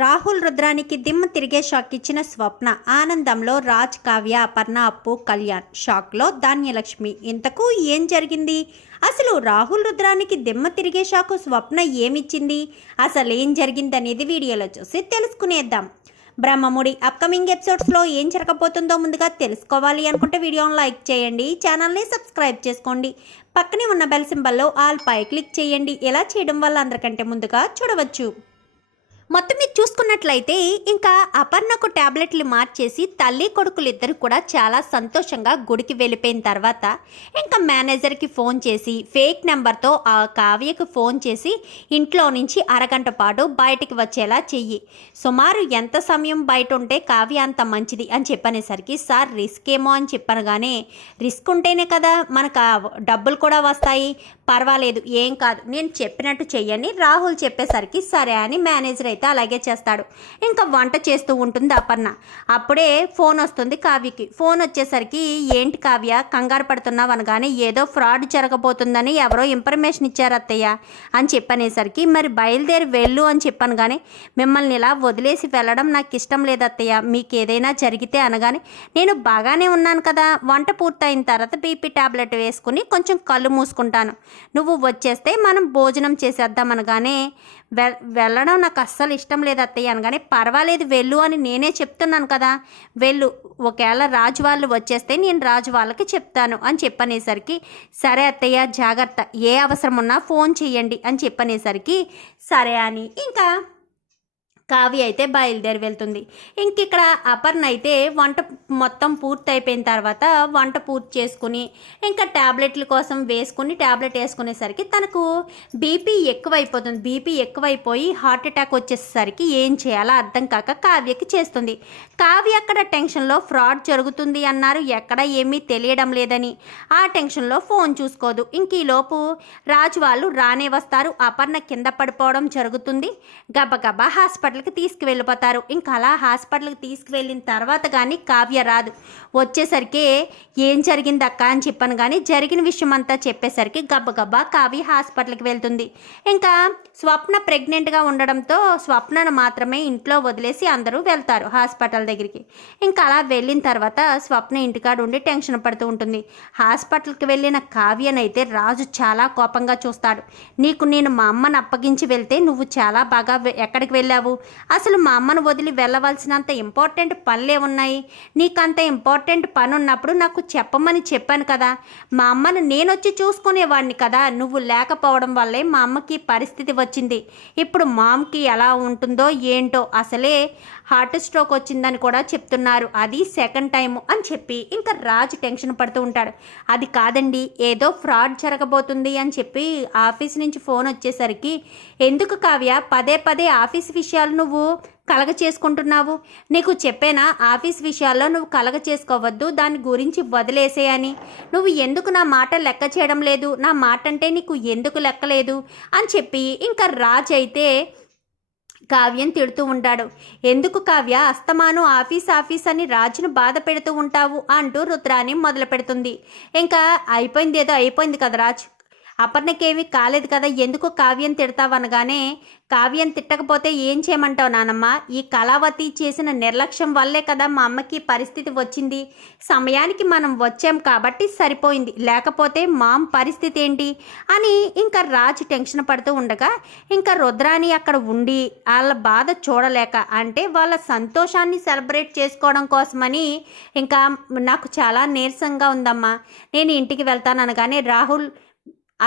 రాహుల్ రుద్రానికి దిమ్మ తిరిగే షాక్ ఇచ్చిన స్వప్న ఆనందంలో రాజ్ కావ్య అపర్ణ అప్పు కళ్యాణ్. షాక్లో ధాన్యలక్ష్మి. ఇంతకు ఏం జరిగింది? అసలు రాహుల్ రుద్రానికి దిమ్మ తిరిగే షాకు స్వప్న ఏమిచ్చింది? అసలు ఏం జరిగింది అనేది వీడియోలో చూసి తెలుసుకునేద్దాం. బ్రహ్మముడి అప్కమింగ్ ఎపిసోడ్స్లో ఏం జరగబోతుందో ముందుగా తెలుసుకోవాలి అనుకుంటే వీడియోని లైక్ చేయండి ఛానల్ని సబ్స్క్రైబ్ చేసుకోండి. పక్కనే ఉన్న బెల్ సింబల్లో ఆల్ పై క్లిక్ చేయండి. ఇలా చేయడం వల్ల అందరికంటే ముందుగా చూడవచ్చు. మొత్తం మీద చూసుకున్నట్లయితే ఇంకా అపర్ణకు ట్యాబ్లెట్లు మార్చేసి తల్లి కొడుకులు ఇద్దరు కూడా చాలా సంతోషంగా గుడికి వెళ్ళిపోయిన తర్వాత ఇంకా మేనేజర్కి ఫోన్ చేసి ఫేక్ నెంబర్తో ఆ కావ్యకు ఫోన్ చేసి ఇంట్లో నుంచి అరగంట పాటు బయటికి వచ్చేలా చెయ్యి. సుమారు ఎంత సమయం బయట ఉంటే కావ్య అంత మంచిది అని చెప్పనేసరికి సార్ రిస్క్ ఏమో అని చెప్పనగానే రిస్క్ ఉంటేనే కదా మనకు ఆ డబ్బులు కూడా వస్తాయి. పర్వాలేదు ఏం కాదు నేను చెప్పినట్టు చెయ్యని రాహుల్ చెప్పేసరికి సరే అని మేనేజర్ అయితే అలాగే చేస్తాడు. ఇంకా వంట చేస్తూ ఉంటుంది అపర్ణ. అప్పుడే ఫోన్ వస్తుంది కావ్యకి. ఫోన్ వచ్చేసరికి ఏంటి కావ్య కంగారు పడుతున్నావు అనగానే ఏదో ఫ్రాడ్ జరగబోతుందని ఎవరో ఇన్ఫర్మేషన్ ఇచ్చారు అత్తయ్య అని చెప్పనేసరికి మరి బయలుదేరి వెళ్ళు అని చెప్పాను కానీ మిమ్మల్ని ఇలా వదిలేసి వెళ్ళడం నాకు ఇష్టం లేదు అత్తయ్య. మీకు ఏదైనా జరిగితే అనగానే నేను బాగానే ఉన్నాను కదా. వంట పూర్తయిన తర్వాత బీపీ టాబ్లెట్ వేసుకుని కొంచెం కళ్ళు మూసుకుంటాను. నువ్వు వచ్చేస్తే మనం భోజనం చేసేద్దాం అనగానే వె వెళ్ళడం నాకు అస్సలు ఇష్టం లేదు అత్తయ్య అనగానే పర్వాలేదు వెళ్ళు అని నేనే చెప్తున్నాను కదా. వెళ్ళు. ఒకవేళ రాజు వాళ్ళు వచ్చేస్తే నేను రాజు వాళ్ళకి చెప్తాను అని చెప్పనేసరికి సరే అత్తయ్య జాగ్రత్త. ఏ అవసరం ఉన్నా ఫోన్ చేయండి అని చెప్పనేసరికి సరే అని. ఇంకా కావ్య అయితే బయలుదేరి వెళ్తుంది. ఇంక ఇక్కడ అపర్ణ అయితే వంట మొత్తం పూర్తయిపోయిన తర్వాత వంట పూర్తి చేసుకుని ఇంకా ట్యాబ్లెట్ల కోసం వేసుకుని ట్యాబ్లెట్ వేసుకునేసరికి తనకు బీపీ ఎక్కువైపోతుంది. బీపీ ఎక్కువైపోయి హార్ట్ అటాక్ వచ్చేసరికి ఏం చేయాలో అర్థం కాక కావ్యకి చేస్తుంది. కావ్య అక్కడ టెన్షన్లో ఫ్రాడ్ జరుగుతుంది అన్నారు. ఎక్కడ ఏమీ తెలియడం లేదని. ఆ టెన్షన్లో ఫోన్ చూసుకోదు. ఇంక ఈలోపు రాజు వాళ్ళు రానే వస్తారు. అపర్ణ కింద పడిపోవడం జరుగుతుంది. గబగబా హాస్పిటల్ హాస్పిటల్కి తీసుకువెళ్ళిపోతారు. ఇంకా అలా హాస్పిటల్కి తీసుకువెళ్ళిన తర్వాత కానీ కావ్య రాదు. వచ్చేసరికి ఏం జరిగింది అక్క అని చెప్పాను కానీ జరిగిన విషయం అంతా చెప్పేసరికి గబగబా కావ్య హాస్పిటల్కి వెళ్తుంది. ఇంకా స్వప్న ప్రెగ్నెంట్గా ఉండడంతో స్వప్నను మాత్రమే ఇంట్లో వదిలేసి అందరూ వెళ్తారు హాస్పిటల్ దగ్గరికి. ఇంకా అలా వెళ్ళిన తర్వాత స్వప్న ఇంటికాడ ఉండి టెన్షన్ పడుతూ ఉంటుంది. హాస్పిటల్కి వెళ్ళిన కావ్యనైతే రాజు చాలా కోపంగా చూస్తాడు. నీకు నేను మా అమ్మను అప్పగించి వెళ్తే నువ్వు చాలా బాగా ఎక్కడికి వెళ్ళావు? అసలు మా అమ్మను వదిలి వెళ్ళవలసినంత ఇంపార్టెంట్ పనులే ఉన్నాయి. నీకంత ఇంపార్టెంట్ పని ఉన్నప్పుడు నాకు చెప్పమని చెప్పాను కదా. మా అమ్మను నేను వచ్చి చూసుకునేవాడిని కదా. నువ్వు లేకపోవడం వల్లే మా అమ్మకి పరిస్థితి వచ్చింది. ఇప్పుడు మామ్కి ఎలా ఉంటుందో ఏంటో అసలే హార్ట్ స్ట్రోక్ వచ్చిందని కూడా చెప్తున్నారు. అది సెకండ్ టైము అని చెప్పి ఇంకా రాజు టెన్షన్ పడుతూ ఉంటాడు. అది కాదండి ఏదో ఫ్రాడ్ జరగబోతుంది అని చెప్పి ఆఫీస్ నుంచి ఫోన్ వచ్చేసరికి ఎందుకు కావ్య పదే పదే ఆఫీస్ విషయాలు నువ్వు కలగ చేసుకుంటున్నావు? నీకు చెప్పేనా ఆఫీస్ విషయాల్లో నువ్వు కలగ చేసుకోవద్దు దాని గురించి వదిలేసేయని నువ్వు ఎందుకు నా మాట లెక్క చేయడం లేదు? నా మాట అంటే నీకు ఎందుకు లెక్కలేదు? అని చెప్పి ఇంకా రాజ్ అయితే కావ్యం తిడుతూ ఉంటాడు. ఎందుకు కావ్య? అస్తమాను ఆఫీస్ ఆఫీస్ అని రాజును బాధ పెడుతూ ఉంటావు అంటూ రుద్రాని మొదలు పెడుతుంది ఇంకా అయిపోయింది ఏదో అయిపోయింది కదా రాజ్? అపర్ణకేమీ కాలేదు కదా ఎందుకు కావ్యం తిడతావనగానే కావ్యం తిట్టకపోతే ఏం చేయమంటావు నానమ్మ? ఈ కళావతి చేసిన నిర్లక్ష్యం వల్లే కదా మా అమ్మకి పరిస్థితి వచ్చింది. సమయానికి మనం వచ్చాం కాబట్టి సరిపోయింది. లేకపోతే మామ్ పరిస్థితి ఏంటి? అని ఇంకా రాజు టెన్షన్ పడుతూ ఉండగా ఇంకా రుద్రాని అక్కడ ఉండి వాళ్ళ బాధ చూడలేక అంటే వాళ్ళ సంతోషాన్ని సెలబ్రేట్ చేసుకోవడం కోసమని ఇంకా నాకు చాలా నీరసంగా ఉందమ్మా. నేను ఇంటికి వెళ్తాను అనగానే రాహుల్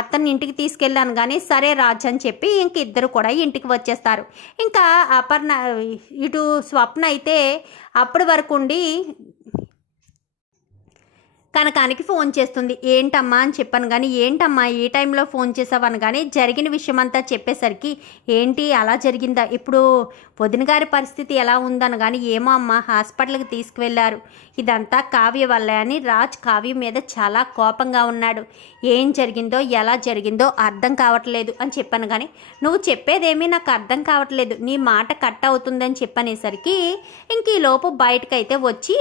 అతన్ని ఇంటికి తీసుకెళ్ళాను కానీ సరే రాజ్ అని చెప్పి ఇంక ఇద్దరు కూడా ఇంటికి వచ్చేస్తారు. ఇంకా అపర్ణ ఇటు స్వప్న అయితే అప్పటి వరకు ఉండి కనకానికి ఫోన్ చేస్తుంది. ఏంటమ్మా? అని చెప్పాను కానీ ఏంటమ్మా ఏ టైంలో ఫోన్ చేసావని కానీ జరిగిన విషయం అంతా చెప్పేసరికి ఏంటి? అలా జరిగిందా? ఇప్పుడు వదిన గారి పరిస్థితి ఎలా ఉందని కానీ ఏమో అమ్మా హాస్పిటల్కి తీసుకువెళ్ళారు. ఇదంతా కావ్య వల్లే అని రాజ్ కావ్య మీద చాలా కోపంగా ఉన్నాడు. ఏం జరిగిందో ఎలా జరిగిందో అర్థం కావట్లేదు అని చెప్పాను కానీ నువ్వు చెప్పేదేమీ నాకు అర్థం కావట్లేదు. నీ మాట కట్ అవుతుందని చెప్పనేసరికి ఇంక ఈ లోపు బయటకైతే వచ్చి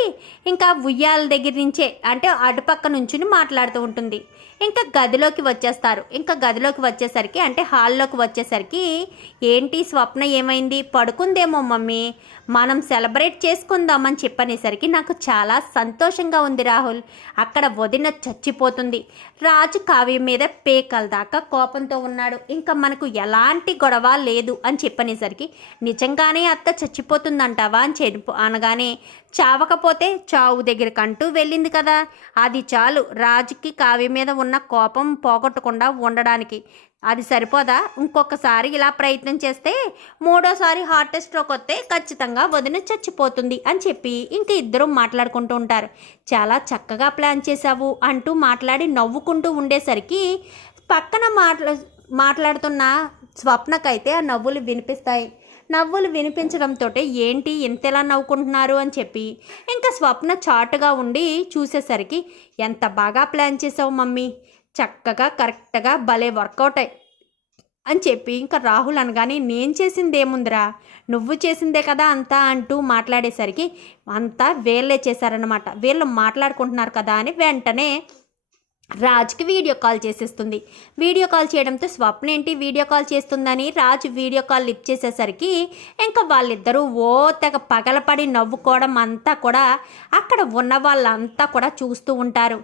ఇంకా ఉయ్యాల దగ్గర నుంచే అంటే అటుపక్క నుంచుని మాట్లాడుతూ ఉంటుంది. ఇంకా గదిలోకి వచ్చేస్తారు. ఇంకా గదిలోకి వచ్చేసరికి అంటే హాల్లోకి వచ్చేసరికి ఏంటి స్వప్న ఏమైంది? పడుకుందేమో మమ్మీ. మనం సెలబ్రేట్ చేసుకుందామని చెప్పనేసరికి నాకు చాలా సంతోషంగా ఉంది రాహుల్. అక్కడ వదిన చచ్చిపోతుంది. రాజు కావ్యం మీద పేకల దాకా కోపంతో ఉన్నాడు. ఇంకా మనకు ఎలాంటి గొడవ లేదు అని చెప్పనేసరికి నిజంగానే అత్త చచ్చిపోతుందంటావా? అని చెప్పు అనగానే చావకపోతే చావు దగ్గరికంటూ వెళ్ళింది కదా. అది చాలు. రాజుకి కావ్యం మీద ఉన్న కోపం పోగొట్టకుండా ఉండడానికి. అది సరిపోదా? ఇంకొకసారి ఇలా ప్రయత్నం చేస్తే మూడోసారి హార్ట్ స్ట్రోక్ వస్తే ఖచ్చితంగా వదిన చచ్చిపోతుంది అని చెప్పి ఇంక ఇద్దరు మాట్లాడుకుంటూ ఉంటారు. చాలా చక్కగా ప్లాన్ చేశావు అంటూ మాట్లాడి నవ్వుకుంటూ ఉండేసరికి పక్కన మాట్లా మాట్లాడుతున్న స్వప్నకైతే ఆ నవ్వులు వినిపిస్తాయి. నవ్వులు వినిపించడంతో ఏంటి ఇంతెలా నవ్వుకుంటున్నారు అని చెప్పి ఇంకా స్వప్న చాటుగా ఉండి చూసేసరికి ఎంత బాగా ప్లాన్ చేసావు మమ్మీ? చక్కగా కరెక్ట్గా భలే వర్కౌట్ అయ్యి అని చెప్పి ఇంకా రాహుల్ అనగానే నేను చేసింది ఏముందిరా? నువ్వు చేసిందే కదా అంతా? అంటూ మాట్లాడేసరికి అంతా వీళ్ళే చేశారనమాట వీళ్ళు మాట్లాడుకుంటున్నారు కదా అని వెంటనే రాజ్కి వీడియో కాల్ చేసేస్తుంది. వీడియో కాల్ చేయడంతో స్వప్న ఏంటి? వీడియో కాల్ చేస్తుందని రాజు వీడియో కాల్ లిప్ చేసేసరికి ఇంకా వాళ్ళిద్దరూ ఓ తెగ పగలపడి నవ్వుకోవడం అంతా కూడా అక్కడ ఉన్న వాళ్ళంతా కూడా చూస్తూ ఉంటారు.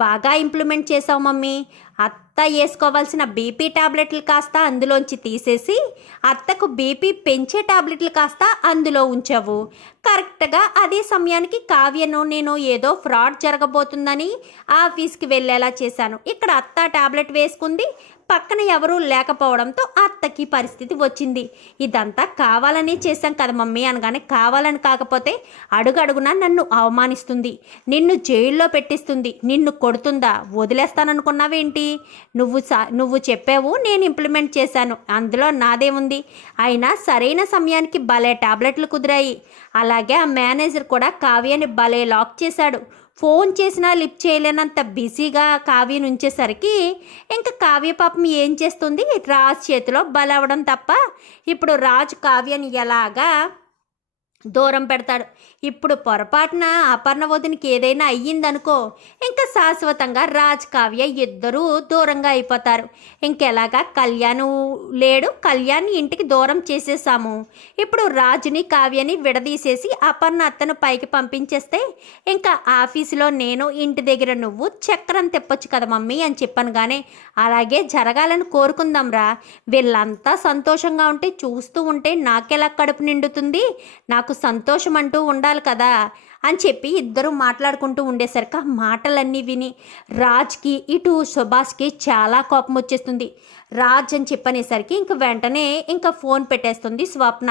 బాగా ఇంప్లిమెంట్ చేసావు మమ్మీ. అత్త అత్త వేసుకోవాల్సిన బీపీ టాబ్లెట్లు కాస్త అందులోంచి తీసేసి అత్తకు బీపీ పెంచే టాబ్లెట్లు కాస్త అందులో ఉంచావు. కరెక్ట్గా అదే సమయానికి కావ్యను నేను ఏదో ఫ్రాడ్ జరగబోతుందని ఆఫీస్కి వెళ్ళేలా చేశాను. ఇక్కడ అత్త టాబ్లెట్ వేసుకుంది పక్కన ఎవరూ లేకపోవడంతో అత్తకి పరిస్థితి వచ్చింది. ఇదంతా కావాలని చేశాం కదా మమ్మీ అనగానే కావాలని కాకపోతే అడుగడుగునా నన్ను అవమానిస్తుంది. నిన్ను జైల్లో పెట్టిస్తుంది. నిన్ను కొడుతుందా? వదిలేస్తాననుకున్నావేంటి? నువ్వు సా నువ్వు చెప్పావు నేను ఇంప్లిమెంట్ చేశాను. అందులో నాదేముంది? అయినా సరైన సమయానికి భలే టాబ్లెట్లు కుదిరాయి. అలాగే ఆ మేనేజర్ కూడా కావ్యాన్ని భలే లాక్ చేశాడు. ఫోన్ చేసినా లిఫ్ట్ చేయలేనంత బిజీగా కావ్యను ఉంచేసరికి ఇంకా కావ్య పాపం ఏం చేస్తుంది? రాజ్ చేతిలో బలవడం తప్ప ఇప్పుడు రాజు కావ్యని ఎలాగా దూరం పెడతాడు. ఇప్పుడు పొరపాటున అపర్ణ వదినికి ఏదైనా అయ్యిందనుకో ఇంకా శాశ్వతంగా రాజ్ కావ్య ఇద్దరూ దూరంగా అయిపోతారు. ఇంకెలాగా కళ్యాణ్ లేడు కళ్యాణ్ ఇంటికి దూరం చేసేసాము ఇప్పుడు రాజుని కావ్యని విడదీసేసి అపర్ణ అత్తను పైకి పంపించేస్తే ఇంకా ఆఫీసులో నేను ఇంటి దగ్గర నువ్వు చక్రం తెప్పొచ్చు కదా మమ్మీ అని చెప్పాను కానీ అలాగే జరగాలని కోరుకుందాంరా. వీళ్ళంతా సంతోషంగా ఉంటే చూస్తూ ఉంటే నాకెలా కడుపు నిండుతుంది? నాకు సంతోషం అంటూ ఉండాలి కదా అని చెప్పి ఇద్దరు మాట్లాడుకుంటూ ఉండేసరికి ఆ మాటలన్నీ విని రాజ్కి ఇటు సుభాష్కి చాలా కోపం వచ్చేస్తుంది. రాజ్ అని చెప్పనేసరికి ఇంక వెంటనే ఇంకా ఫోన్ పెట్టేస్తుంది స్వప్న.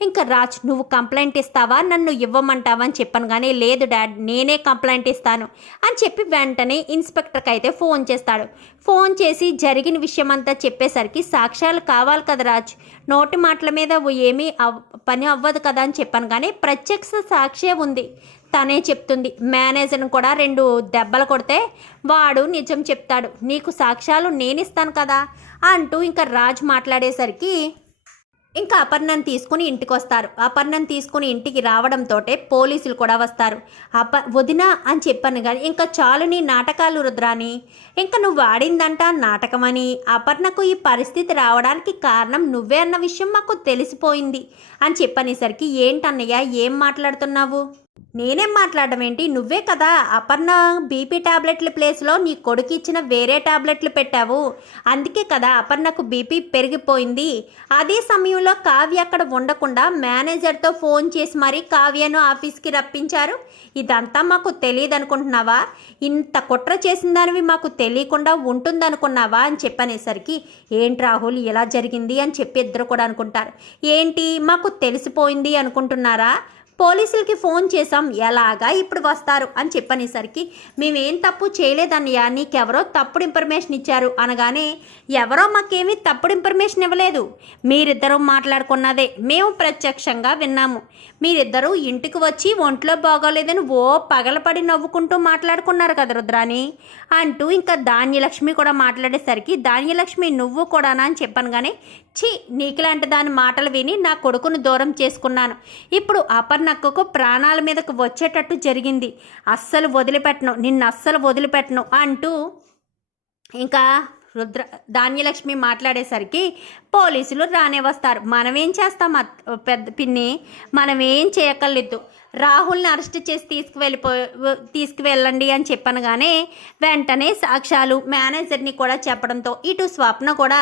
ఇంకా రాజ్ నువ్వు కంప్లైంట్ ఇస్తావా? నన్ను ఇవ్వమంటావా? అని చెప్పాను కానీ లేదు డాడ్ నేనే కంప్లైంట్ ఇస్తాను. అని చెప్పి వెంటనే ఇన్స్పెక్టర్కి అయితే ఫోన్ చేస్తాడు. ఫోన్ చేసి జరిగిన విషయం అంతా చెప్పేసరికి సాక్ష్యాలు కావాలి కదా రాజ్. నోటి మాటల మీద ఏమీ అవ్ పని అవ్వదు కదా అని చెప్పాను కానీ ప్రత్యక్ష సాక్షే ఉంది. తనే చెప్తుంది మేనేజర్ని కూడా రెండు దెబ్బలు కొడితే వాడు నిజం చెప్తాడు. నీకు సాక్ష్యాలు నేను ఇస్తాను కదా? అంటూ ఇంకా రాజ్ మాట్లాడేసరికి ఇంకా అపర్ణను తీసుకుని ఇంటికి వస్తారు అపర్ణను తీసుకుని ఇంటికి రావడంతో పోలీసులు కూడా వస్తారు. అప వదిన అని చెప్పాను కానీ ఇంకా చాలు నీ నాటకాలు రుద్రాని? ఇంకా నువ్వు ఆడిందంట నాటకమని? అపర్ణకు ఈ పరిస్థితి రావడానికి కారణం నువ్వే అన్న విషయం మాకు తెలిసిపోయింది అని చెప్పనేసరికి ఏంటన్నయ్య ఏం మాట్లాడుతున్నావు? నేనేం మాట్లాడడం ఏంటి? నువ్వే కదా అపర్ణ బీపీ టాబ్లెట్ల ప్లేస్లో నీ కొడుకు ఇచ్చిన వేరే టాబ్లెట్లు పెట్టావు. అందుకే కదా అపర్ణకు బీపీ పెరిగిపోయింది. అదే సమయంలో కావ్య అక్కడ ఉండకుండా మేనేజర్తో ఫోన్ చేసి మరీ కావ్యను ఆఫీస్కి రప్పించారు. ఇదంతా మాకు తెలియదు అనుకుంటున్నావా ఇంత కుట్ర చేసిన దానివి మాకు తెలియకుండా ఉంటుందనుకున్నావా అని చెప్పనేసరికి ఏంటి రాహుల్ ఇలా జరిగింది? అని చెప్పి ఇద్దరు కూడా అనుకుంటారు. ఏంటి? మాకు తెలిసిపోయింది అనుకుంటున్నారా? పోలీసులకి ఫోన్ చేసాం ఎలాగా ఇప్పుడు వస్తారు అని చెప్పనేసరికి మేమేం తప్పు చేయలేదన్నయ్య నీకెవరో తప్పుడు ఇన్ఫర్మేషన్ ఇచ్చారు అనగానే ఎవరో మాకేమీ తప్పుడు ఇన్ఫర్మేషన్ ఇవ్వలేదు. మీరిద్దరూ మాట్లాడుకున్నదే మేము ప్రత్యక్షంగా విన్నాము. మీరిద్దరూ ఇంటికి వచ్చి ఒంట్లో బాగోలేదని ఓ పగలపడి నవ్వుకుంటూ మాట్లాడుకున్నారు కదా రుద్రాని అంటూ ఇంకా ధాన్యలక్ష్మి కూడా మాట్లాడేసరికి ధాన్యలక్ష్మి నువ్వు కూడానా అని చెప్పాను కానీ ఛీ నీకులాంటి దాని మాటలు విని నా కొడుకును దూరం చేసుకున్నాను. ఇప్పుడు అపర్ణక్కకు ప్రాణాల మీదకు వచ్చేటట్టు జరిగింది. అస్సలు వదిలిపెట్టను నిన్ను అస్సలు వదిలిపెట్టను అంటూ ఇంకా రుద్ర ధాన్యలక్ష్మి మాట్లాడేసరికి పోలీసులు రానే వస్తారు. మనం ఏం చేస్తాం పెద్ద పిన్ని? మనం ఏం చేయక్కర్లేదు. రాహుల్ని అరెస్ట్ చేసి తీసుకువెళ్ళిపో తీసుకువెళ్ళండి అని చెప్పనగానే వెంటనే సాక్ష్యాలు మేనేజర్ని కూడా చెప్పడంతో ఇటు స్వప్న కూడా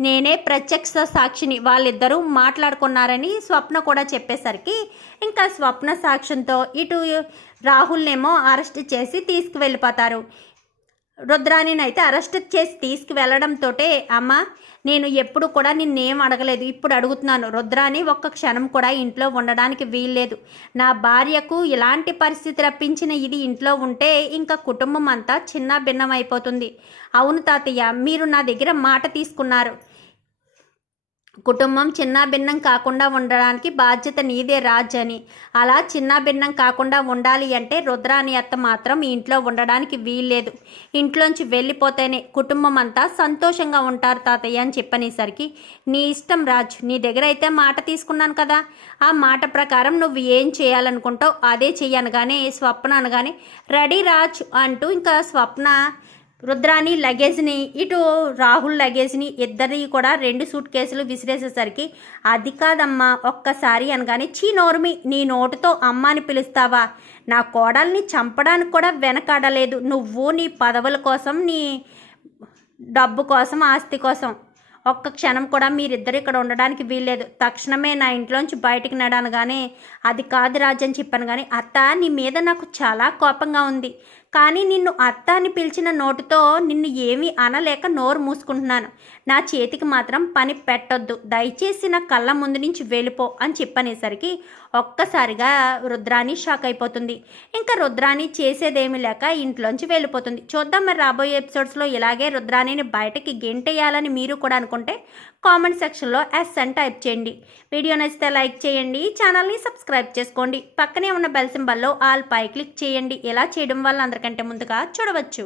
నేనే ప్రత్యక్ష సాక్షిని వాళ్ళిద్దరూ మాట్లాడుకున్నారని స్వప్న కూడా చెప్పేసరికి ఇంకా స్వప్న సాక్ష్యంతో ఇటు రాహుల్నేమో అరెస్ట్ చేసి తీసుకువెళ్ళిపోతారు. రుద్రాణిని అయితే అరెస్ట్ చేసి తీసుకువెళ్ళడంతో అమ్మ నేను ఎప్పుడు కూడా నిన్నేం అడగలేదు ఇప్పుడు అడుగుతున్నాను. రుద్రాని ఒక్క క్షణం కూడా ఇంట్లో ఉండడానికి వీల్లేదు. నా భార్యకు ఇలాంటి పరిస్థితి రప్పించిన ఇది ఇంట్లో ఉంటే ఇంకా కుటుంబం అంతా చిన్న భిన్నమైపోతుంది అవును తాతయ్య మీరు నా దగ్గర మాట తీసుకున్నారు. కుటుంబం చిన్నాభిన్నం కాకుండా ఉండడానికి బాధ్యత నీదే రాజ్ అని అలా చిన్నాభిన్నం కాకుండా ఉండాలి అంటే రుద్రాని అత్త మాత్రం ఈ ఇంట్లో ఉండడానికి వీల్లేదు. ఇంట్లోంచి వెళ్ళిపోతేనే కుటుంబం అంతా సంతోషంగా ఉంటారు తాతయ్య అని చెప్పనేసరికి నీ ఇష్టం రాజ్ నీ దగ్గర అయితే మాట తీసుకున్నాను కదా. ఆ మాట ప్రకారం నువ్వు ఏం చేయాలనుకుంటావు అదే చెయ్యనగానే స్వప్న అనగానే రెడీ రాజ్ అంటూ ఇంకా స్వప్న రుద్రాని లగేజ్ని ఇటు రాహుల్ లగేజ్ని ఇద్దరిని కూడా రెండు సూట్ కేసులు విసిరేసేసరికి అది కాదమ్మా ఒక్కసారి అనగానే చీ నోర్మి నీ నోటుతో అమ్మ అని పిలుస్తావా? నా కోడల్ని చంపడానికి కూడా వెనకాడలేదు. నువ్వు నీ పదవుల కోసం నీ డబ్బు కోసం ఆస్తి కోసం. ఒక్క క్షణం కూడా మీరిద్దరు ఇక్కడ ఉండడానికి వీల్లేదు. తక్షణమే నా ఇంట్లోంచి బయటికి నడనగానే అది కాదు రాజు అని చెప్పాను కానీ అత్త నీ మీద నాకు చాలా కోపంగా ఉంది. కానీ నిన్ను అత్త అని పిలిచిన నోటుతో నిన్ను ఏమీ అనలేక నోరు మూసుకుంటున్నాను. నా చేతికి మాత్రం పని పెట్టొద్దు. దయచేసి నా కళ్ళ ముందు నుంచి వెళ్ళిపో అని చెప్పనేసరికి ఒక్కసారిగా రుద్రాణి షాక్ అయిపోతుంది. ఇంకా రుద్రాణి చేసేదేమీ లేక ఇంట్లోంచి వెళ్ళిపోతుంది. చూద్దాం మరి రాబోయే ఎపిసోడ్స్లో ఇలాగే రుద్రాణిని బయటకి గెంటేయాలని మీరు కూడా అనుకుంటే కామెంట్ సెక్షన్లో ఎస్ అని టైప్ చేయండి. వీడియో నచ్చితే లైక్ చేయండి. ఛానల్ని సబ్స్క్రైబ్ చేసుకోండి. పక్కనే ఉన్న బెల్ సింబల్లో ఆల్ పై క్లిక్ చేయండి. ఇలా చేయడం వల్ల అందరికంటే ముందుగా చూడవచ్చు.